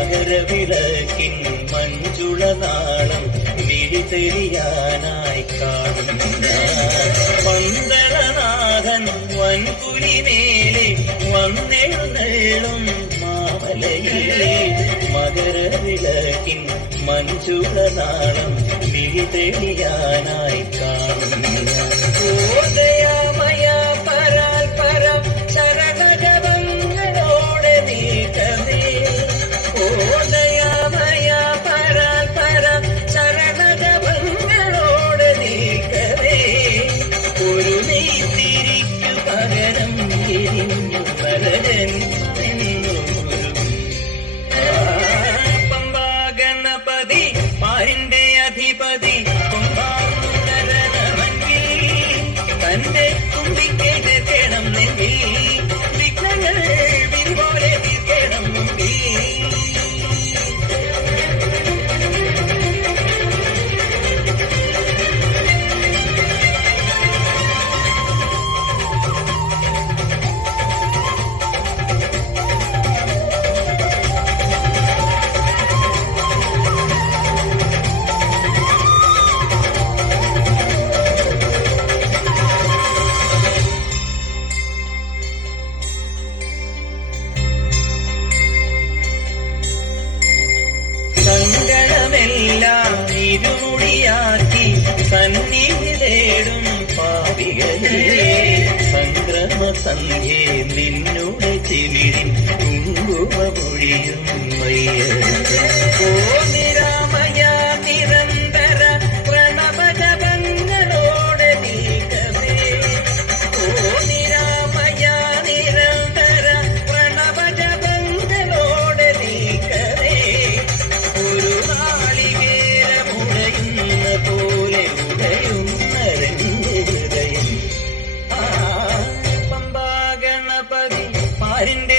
മകരവിളക്കിൻ മഞ്ജുളനാളം വിഴിതെളിയാനായി കാണുന്ന പന്തളനാഥൻ വൻപുലിമേലെ വന്നെഴുന്നള്ളും മാമലയിലെ മകരവിളക്കിൻ മഞ്ജുളനാളം വിഴിതെളിയാനായി കാണുന്ന ഓദയമയ പരാൽ പരം ശരണജപങ്ങളോടെ നീക്കമേ ഓദയമയ പരാൽ പരം ശരണജപങ്ങളോടെ നീക്കമേ ഒരു നെയ്ത്തിരിക്കു പകരം എരിഞ്ഞു പലരൻ പമ്പാ ഗണപതി പാരിന്റെ അധിപതി തന്റെ തുമ്പിക്ക് തീർക്കണം നെഞ്ചി വിഘ്നങ്ങൾ വിരിപോലെ തീർക്കണം മുമ്പി ഇരുമുടിയാക്കി സന്നിധി തേടും പാപികളെ സംക്രമ സന്ധ്യേ നിന്നുടെ ചെവിരിൻ കുങ്കുമൊഴിയും ഓ നിരാമയ നിരന്തര പ്രണവജപങ്ങളോടെ നീക്കമേ ഓ നിരാമയ നിരന്തര പ്രണവജപങ്ങളോടെ നീക്കമേ ഒരു പോലെ ഉടയുന്നരന്റെ ഹൃദയം പമ്പാ ഗണപതി പാരിന്റെ